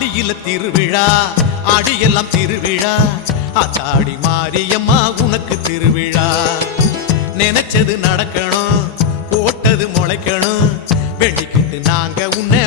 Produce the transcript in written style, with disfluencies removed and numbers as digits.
ஆடியில திருவிழா ஆடியெல்லாம் திருவிழா ஆத்தாடி மாரியம்மா உனக்கு திருவிழா நினைச்சது நடக்கணும் போட்டது முளைக்கணும் வெள்ளிக்கிட்டு நாங்க உன்னை